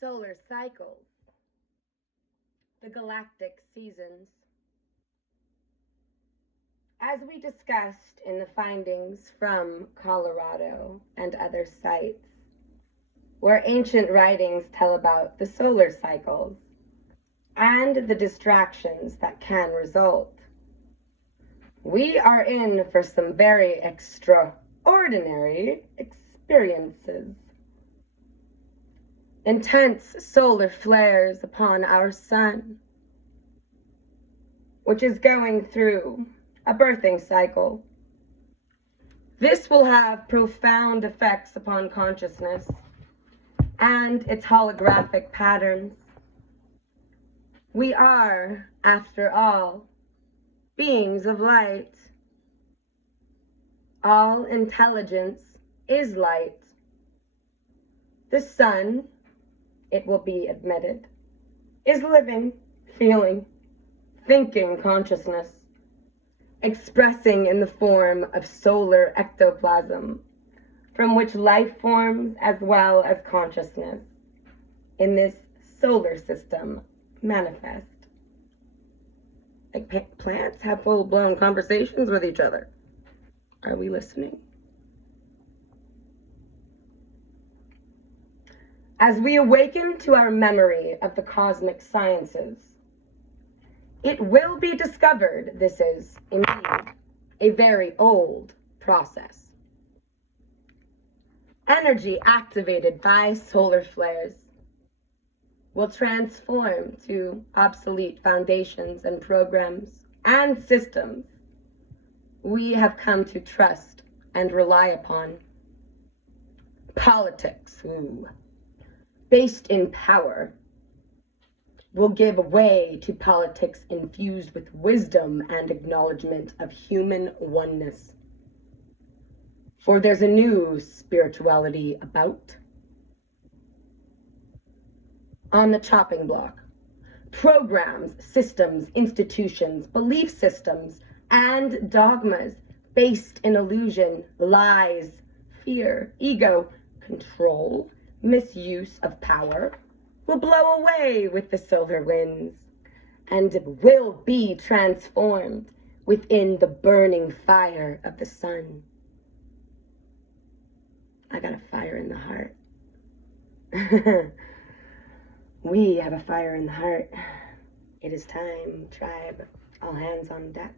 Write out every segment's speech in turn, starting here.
solar cycles, the galactic seasons. As we discussed in the findings from Colorado and other sites, where ancient writings tell about the solar cycles and the distractions that can result, we are in for some very extraordinary experiences. Intense solar flares upon our sun, which is going through a birthing cycle. This will have profound effects upon consciousness and its holographic patterns. We are, after all, beings of light. All intelligence is light. The sun, it will be admitted, is living, feeling, thinking consciousness, expressing in the form of solar ectoplasm, from which life forms as well as consciousness in this solar system manifest. Like plants have full-blown conversations with each other. Are we listening? As we awaken to our memory of the cosmic sciences, it will be discovered this is, indeed, a very old process. Energy activated by solar flares will transform to obsolete foundations and programs and systems we have come to trust and rely upon. Politics, based in power, will give way to politics infused with wisdom and acknowledgement of human oneness. For there's a new spirituality about. On the chopping block, programs, systems, institutions, belief systems, and dogmas based in illusion, lies, fear, ego, control, misuse of power will blow away with the solar winds and will be transformed within the burning fire of the sun. I got a fire in the heart. We have a fire in the heart. It is time, tribe, all hands on deck.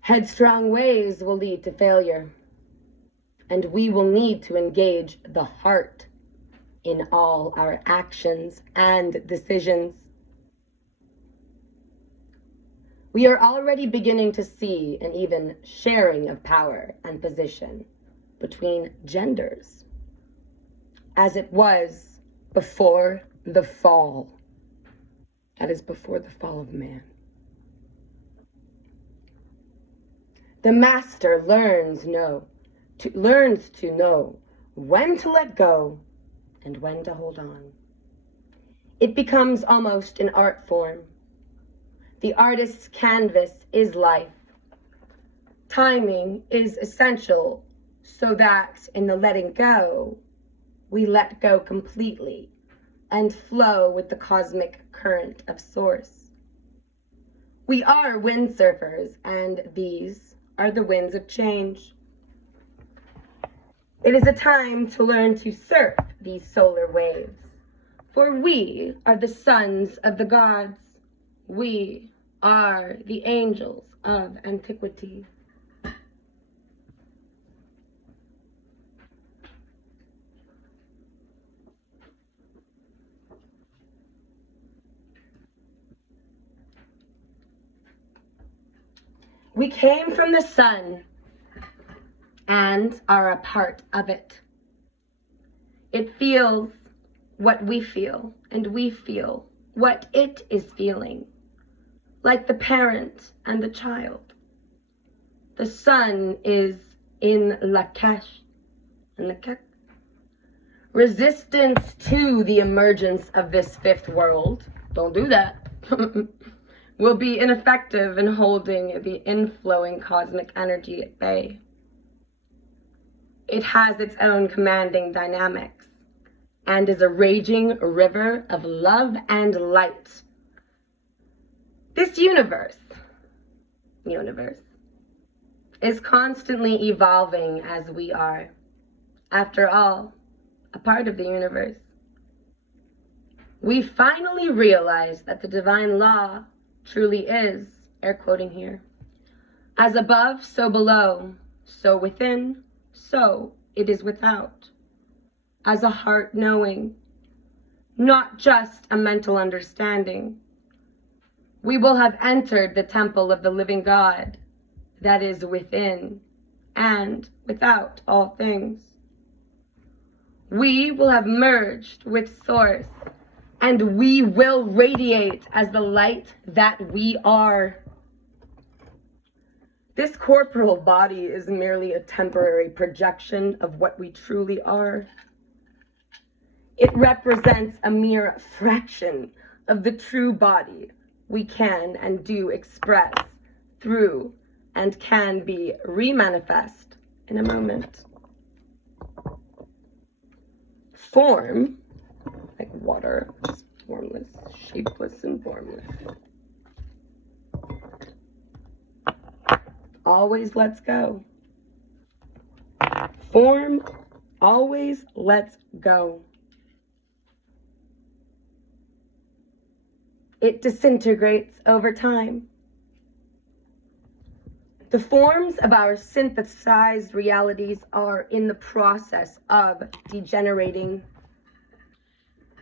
Headstrong ways will lead to failure, and we will need to engage the heart in all our actions and decisions. We are already beginning to see an even sharing of power and position between genders, as it was before the fall. That is before the fall of man. The master learns to know when to let go and when to hold on. It becomes almost an art form. The artist's canvas is life. Timing is essential so that in the letting go, we let go completely and flow with the cosmic current of source. We are windsurfers, and these are the winds of change. It is a time to learn to surf these solar waves, for we are the sons of the gods. We are the angels of antiquity. We came from the sun and are a part of it. It feels what we feel, and we feel what it is feeling, like the parent and the child. The sun is in Lakesh, resistance to the emergence of this fifth world, don't do that, will be ineffective in holding the inflowing cosmic energy at bay. It has its own commanding dynamics and is a raging river of love and light. This universe is constantly evolving as we are, after all, a part of the universe. We finally realize that the divine law truly is, air quoting here, as above, so below, so within, so it is without. As a heart knowing, not just a mental understanding. We will have entered the temple of the living God that is within and without all things. We will have merged with Source, and we will radiate as the light that we are. This corporal body is merely a temporary projection of what we truly are. It represents a mere fraction of the true body we can and do express through and can be remanifest in a moment. Form, like water, is formless, shapeless, and formless. Always lets go. Form always lets go. It disintegrates over time. The forms of our synthesized realities are in the process of degenerating.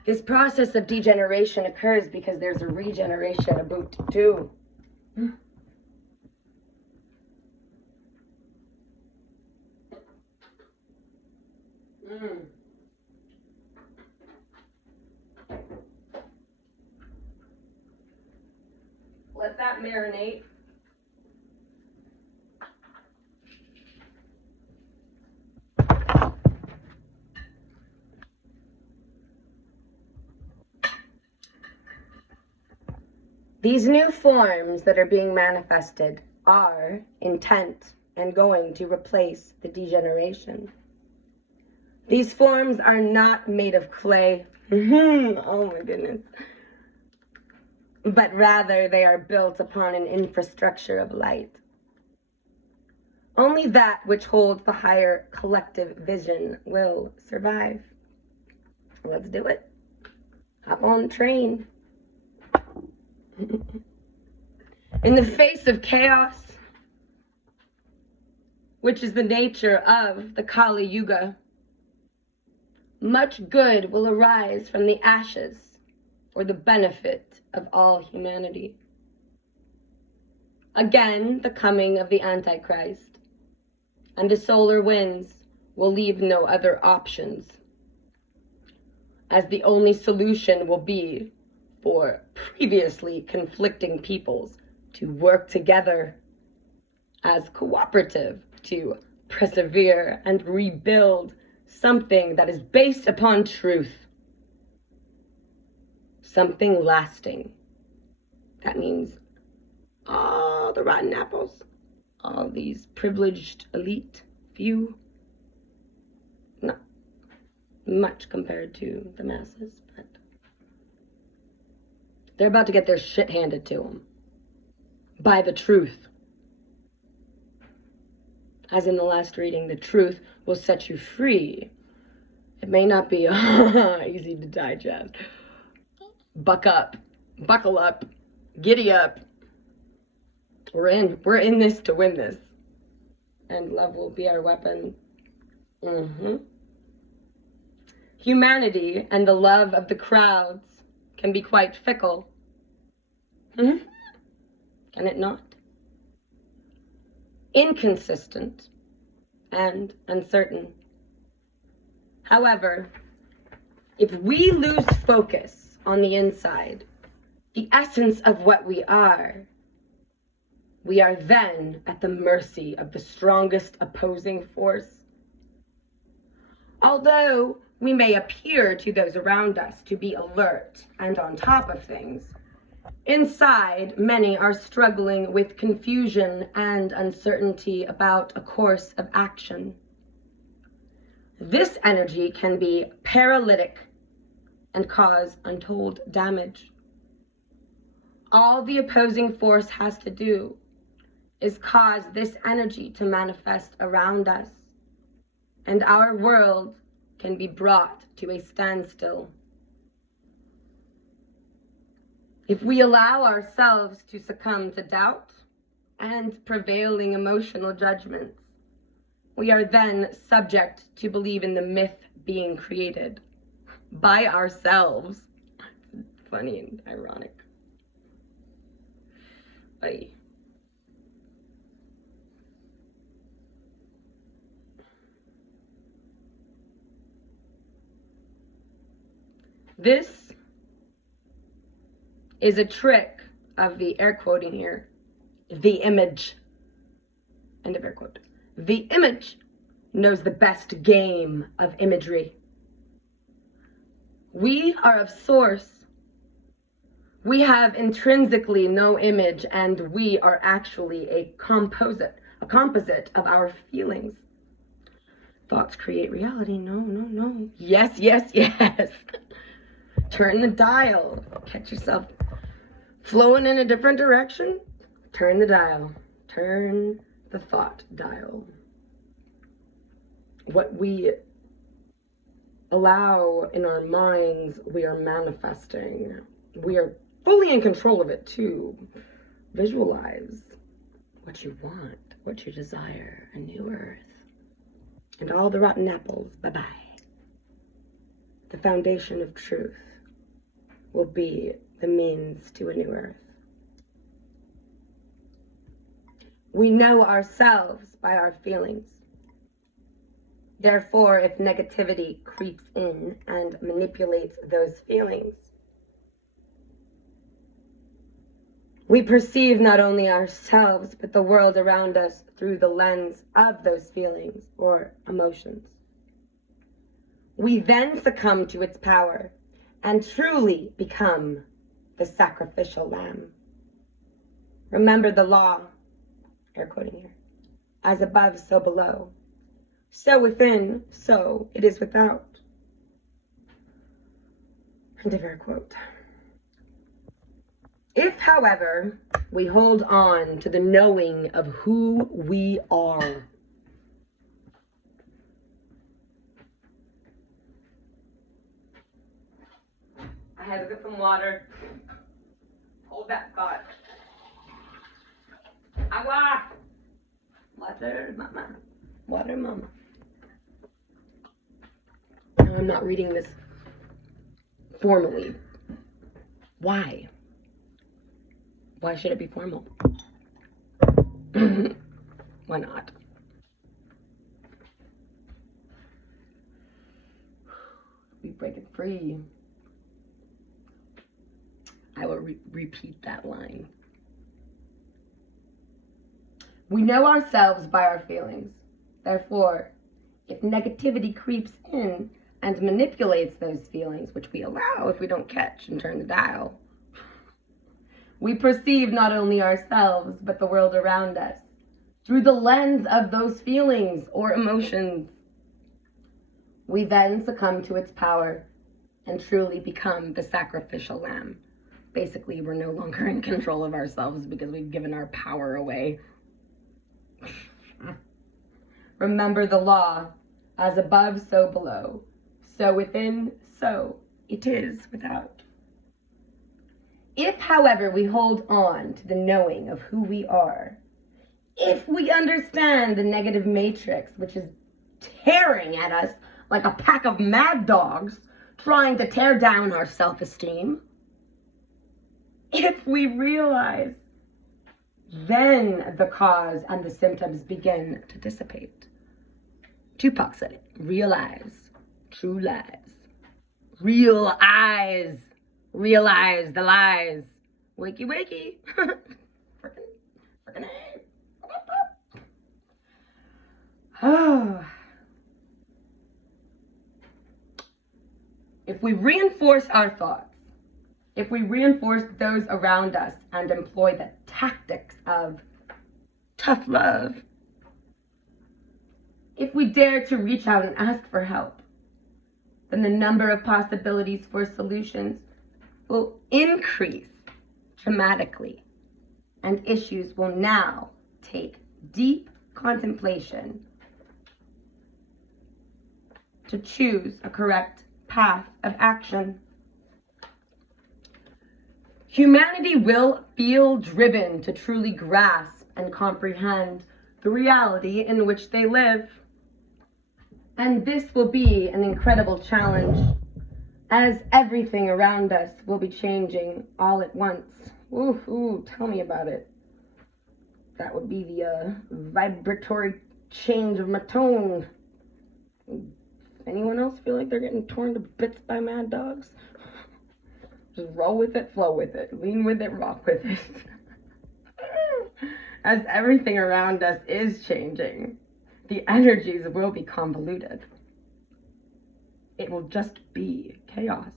This process of degeneration occurs because there's a regeneration about to do. Let that marinate. These new forms that are being manifested are intent and going to replace the degeneration. These forms are not made of clay. Oh my goodness. But rather they are built upon an infrastructure of light. Only that which holds the higher collective vision will survive. Let's do it. Hop on the train. In the face of chaos, which is the nature of the Kali Yuga, much good will arise from the ashes for the benefit of all humanity. Again, the coming of the Antichrist and the solar winds will leave no other options, as the only solution will be for previously conflicting peoples to work together as cooperative to persevere and rebuild something that is based upon truth. Something lasting. That means all the rotten apples, all these privileged elite few, not much compared to the masses, but they're about to get their shit handed to them by the truth. As in the last reading, the truth will set you free. It may not be easy to digest. Buckle up, giddy up. We're in this to win this. And love will be our weapon. Humanity and the love of the crowds can be quite fickle. Can it not? Inconsistent and uncertain. However, if we lose focus on the inside, the essence of what we are then at the mercy of the strongest opposing force. Although we may appear to those around us to be alert and on top of things, inside, many are struggling with confusion and uncertainty about a course of action. This energy can be paralytic and cause untold damage. All the opposing force has to do is cause this energy to manifest around us, and our world can be brought to a standstill. If we allow ourselves to succumb to doubt and prevailing emotional judgments, we are then subject to believe in the myth being created by ourselves. Funny and ironic. Aye. This is a trick of the air quoting here, the image, end of air quote. The image knows the best game of imagery. We are of source. We have intrinsically no image, and we are actually a composite of our feelings. Thoughts create reality. No. Yes. Turn the dial. Catch yourself flowing in a different direction. Turn the dial. Turn the thought dial. What we allow in our minds, we are manifesting. We are fully in control of it too. Visualize what you want, what you desire, a new earth. And all the rotten apples, bye-bye. The foundation of truth will be the means to a new earth. We know ourselves by our feelings. Therefore, if negativity creeps in and manipulates those feelings, we perceive not only ourselves, but the world around us through the lens of those feelings or emotions. We then succumb to its power and truly become the sacrificial lamb. Remember the law, air quoting here, as above, so below. So within, so it is without. End of air quote. If, however, we hold on to the knowing of who we are, I had to get some water. Hold that thought. Agua! Water, mama. Water, mama. No, I'm not reading this formally. Why? Why should it be formal? Why not? We break it free. I will repeat that line. We know ourselves by our feelings. Therefore, if negativity creeps in and manipulates those feelings, which we allow if we don't catch and turn the dial, we perceive not only ourselves, but the world around us through the lens of those feelings or emotions. We then succumb to its power and truly become the sacrificial lamb. Basically, we're no longer in control of ourselves because we've given our power away. Remember the law, as above, so below. So within, so it is without. If, however, we hold on to the knowing of who we are, if we understand the negative matrix, which is tearing at us like a pack of mad dogs, trying to tear down our self-esteem, if we realize, then the cause and the symptoms begin to dissipate. Tupac said it. Realize, true lies. Real eyes. Realize the lies. Wakey, wakey. Frickin' A. Oh. If we reinforce our thoughts, if we reinforce those around us and employ the tactics of tough love, if we dare to reach out and ask for help, then the number of possibilities for solutions will increase dramatically, and issues will now take deep contemplation to choose a correct path of action. Humanity will feel driven to truly grasp and comprehend the reality in which they live. And this will be an incredible challenge, as everything around us will be changing all at once. Ooh, tell me about it. That would be the vibratory change of my tone. Anyone else feel like they're getting torn to bits by mad dogs? Just roll with it, flow with it, lean with it, rock with it. As everything around us is changing, the energies will be convoluted. It will just be chaos.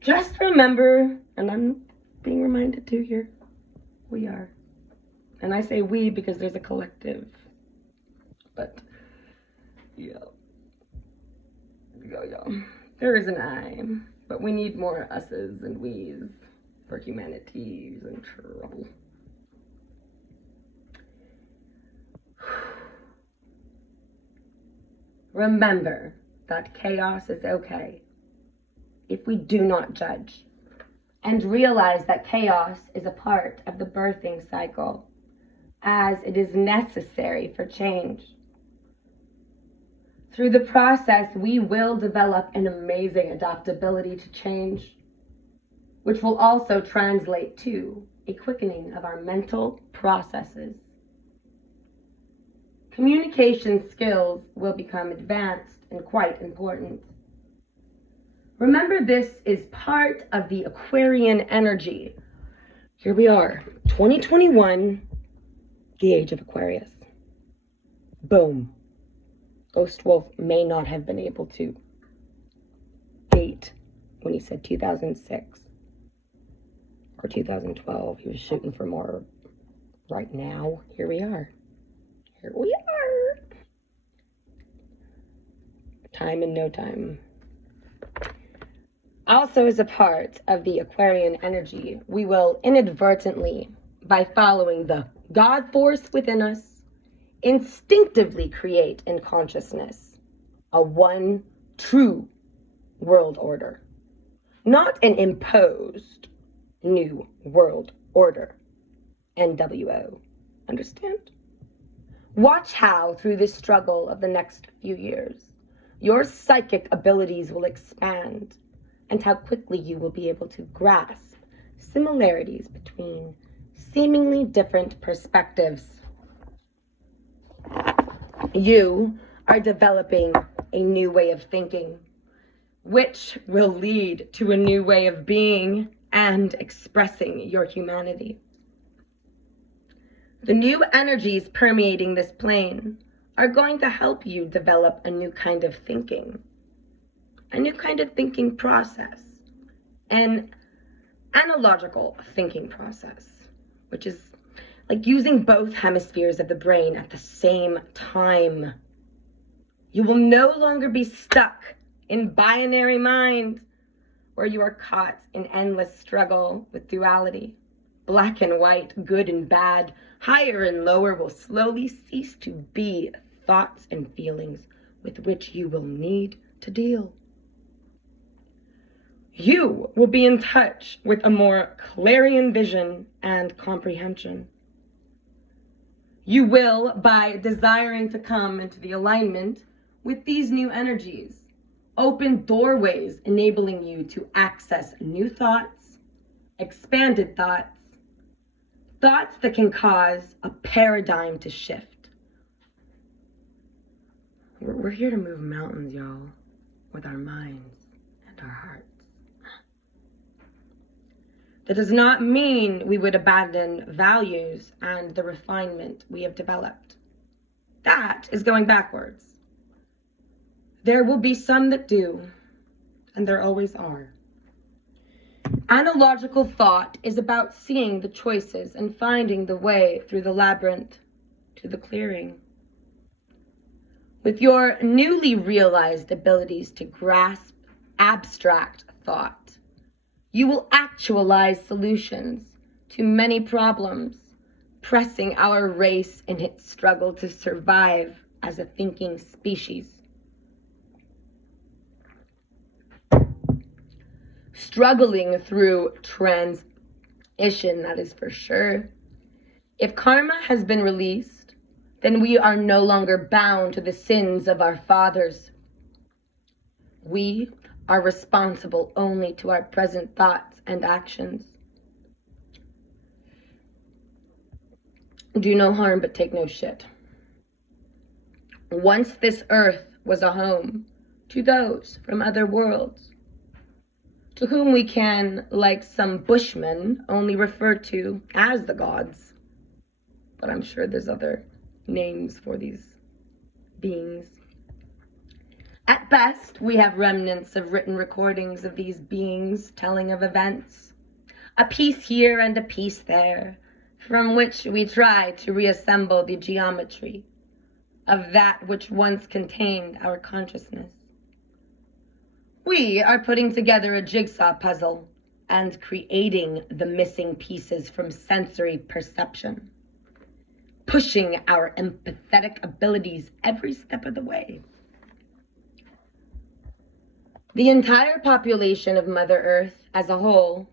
Just remember, and I'm being reminded too here, we are. And I say we because there's a collective. But, yeah. There is an I, but we need more us's and we's for humanity's in trouble. Remember that chaos is okay if we do not judge, and realize that chaos is a part of the birthing cycle, as it is necessary for change. Through the process, we will develop an amazing adaptability to change, which will also translate to a quickening of our mental processes. Communication skills will become advanced and quite important. Remember, this is part of the Aquarian energy. Here we are, 2021, the age of Aquarius. Boom. Ghost Wolf may not have been able to date when he said 2006 or 2012. He was shooting for more right now. Here we are. Here we are. Time and no time. Also, as a part of the Aquarian energy, we will inadvertently, by following the God force within us, instinctively create in consciousness a one true world order, not an imposed new world order. NWO. Understand? Watch how, through this struggle of the next few years, your psychic abilities will expand, and how quickly you will be able to grasp similarities between seemingly different perspectives. You are developing a new way of thinking, which will lead to a new way of being and expressing your humanity. The new energies permeating this plane are going to help you develop a new kind of thinking, a new kind of thinking process, an analogical thinking process, which is like using both hemispheres of the brain at the same time. You will no longer be stuck in binary mind, where you are caught in endless struggle with duality. Black and white, good and bad, higher and lower will slowly cease to be thoughts and feelings with which you will need to deal. You will be in touch with a more clarion vision and comprehension. You will, by desiring to come into the alignment with these new energies, open doorways enabling you to access new thoughts, expanded thoughts, thoughts that can cause a paradigm to shift. We're here to move mountains, y'all, with our minds and our hearts. That does not mean we would abandon values and the refinement we have developed. That is going backwards. There will be some that do, and there always are. Analogical thought is about seeing the choices and finding the way through the labyrinth to the clearing. With your newly realized abilities to grasp abstract thought, you will actualize solutions to many problems pressing our race in its struggle to survive as a thinking species. Struggling through transition, that is for sure. If karma has been released, then we are no longer bound to the sins of our fathers. We are responsible only to our present thoughts and actions. Do no harm, but take no shit. Once this earth was a home to those from other worlds, to whom we can, like some bushmen, only refer to as the gods. But I'm sure there's other names for these beings. At best, we have remnants of written recordings of these beings telling of events, a piece here and a piece there, from which we try to reassemble the geometry of that which once contained our consciousness. We are putting together a jigsaw puzzle and creating the missing pieces from sensory perception, pushing our empathetic abilities every step of the way. The entire population of Mother Earth as a whole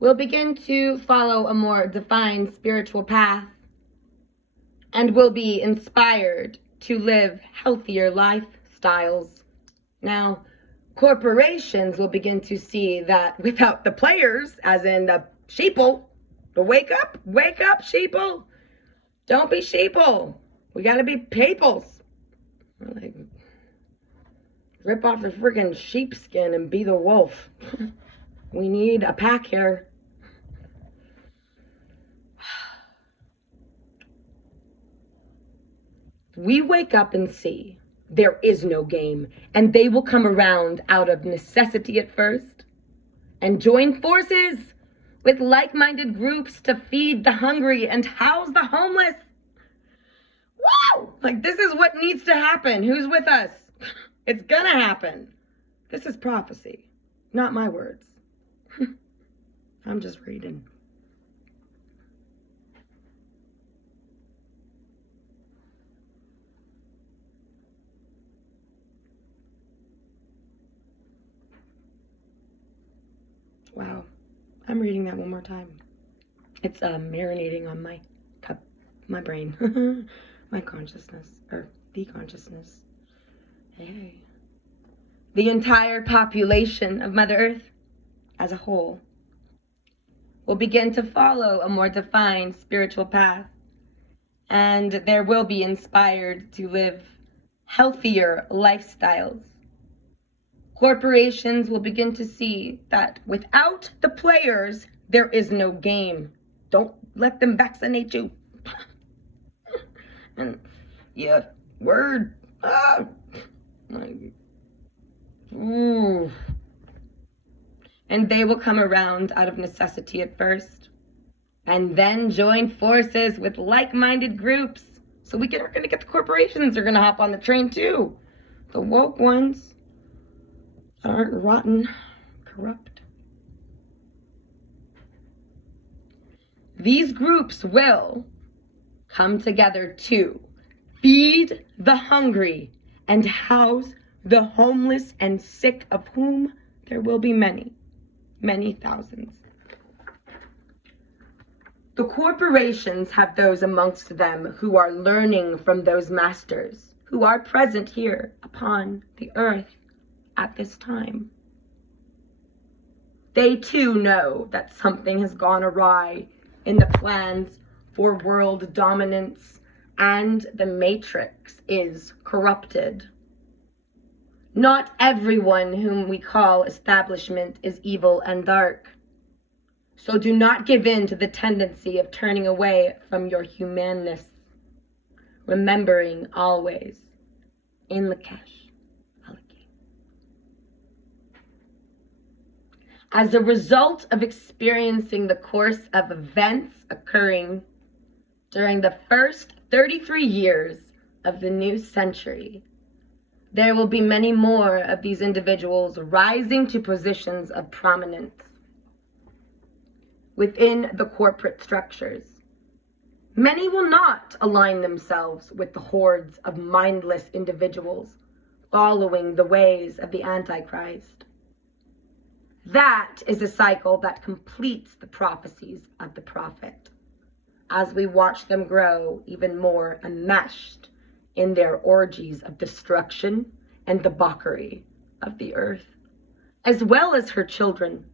will begin to follow a more defined spiritual path and will be inspired to live healthier lifestyles. Now, corporations will begin to see that without the players, as in the sheeple, but wake up, sheeple. Don't be sheeple. We gotta be peoples. Like, rip off the friggin' sheepskin and be the wolf. We need a pack here. We wake up and see there is no game, and they will come around out of necessity at first and join forces with like-minded groups to feed the hungry and house the homeless. Wow! Like, this is what needs to happen. Who's with us? It's gonna happen. This is prophecy, not my words. I'm just reading. Wow, I'm reading that one more time. It's marinating on my cup, my brain, my consciousness, or the consciousness. Hey. The entire population of Mother Earth as a whole will begin to follow a more defined spiritual path, and there will be inspired to live healthier lifestyles. Corporations will begin to see that without the players, there is no game. Don't let them vaccinate you. And yeah, word. Ooh. And they will come around out of necessity at first, and then join forces with like-minded groups. So we're gonna get the corporations are gonna hop on the train too. The woke ones aren't rotten, corrupt. These groups will come together to feed the hungry and house the homeless and sick, of whom there will be many, many thousands. The corporations have those amongst them who are learning from those masters who are present here upon the earth at this time. They too know that something has gone awry in the plans for world dominance, and the matrix is corrupted. Not everyone whom we call establishment is evil and dark. So do not give in to the tendency of turning away from your humanness, remembering always, in Lakesh. As a result of experiencing the course of events occurring during the first 33 years of the new century, There will be many more of these individuals rising to positions of prominence within the corporate structures. Many will not align themselves with the hordes of mindless individuals following the ways of the Antichrist. That is a cycle that completes the prophecies of the prophet, as we watch them grow even more enmeshed in their orgies of destruction and debauchery of the earth, as well as her children.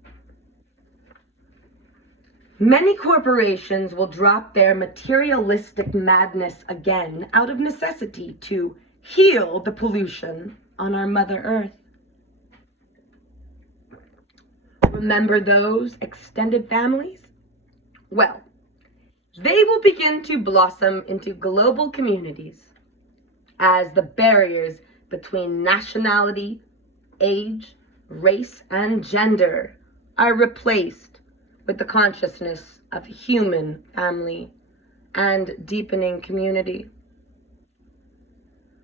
Many corporations will drop their materialistic madness again out of necessity to heal the pollution on our Mother Earth. Remember those extended families? Well, they will begin to blossom into global communities as the barriers between nationality, age, race, and gender are replaced with the consciousness of human family and deepening community.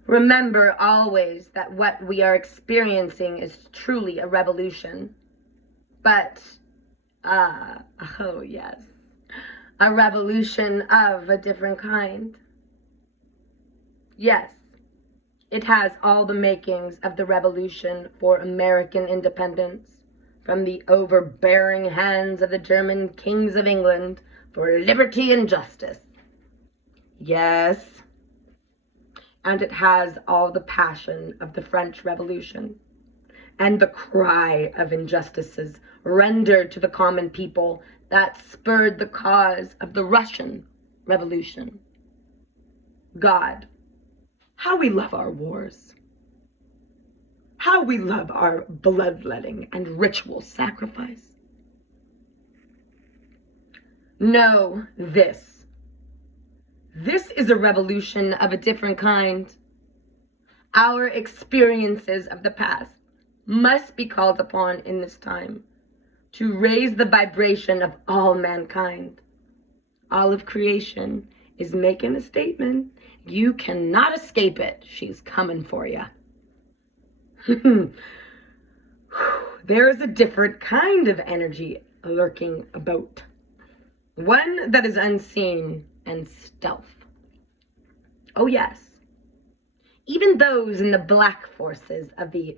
Remember always that what we are experiencing is truly a revolution. But, oh yes, a revolution of a different kind. Yes, it has all the makings of the revolution for American independence, from the overbearing hands of the German kings of England for liberty and justice. Yes, and it has all the passion of the French Revolution and the cry of injustices rendered to the common people that spurred the cause of the Russian Revolution. God, how we love our wars. How we love our bloodletting and ritual sacrifice. Know this. This is a revolution of a different kind. Our experiences of the past must be called upon in this time to raise the vibration of all mankind. All of creation is making a statement. You cannot escape it. She's coming for you. There is a different kind of energy lurking about. One that is unseen and stealth. Oh yes. Even those in the black forces of the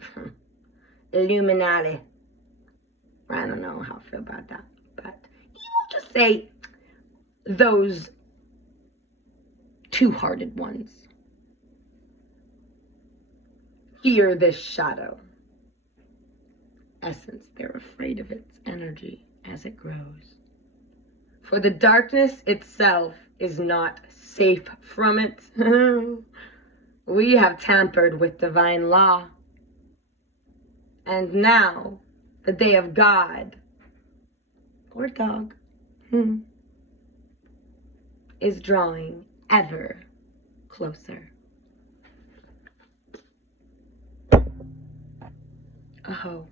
Illuminati. I don't know how I feel about that, but we'll just say those two-hearted ones fear this shadow. Essence, they're afraid of its energy as it grows. For the darkness itself is not safe from it. We have tampered with divine law. And now, the day of God, or dog, is drawing ever closer. Oh.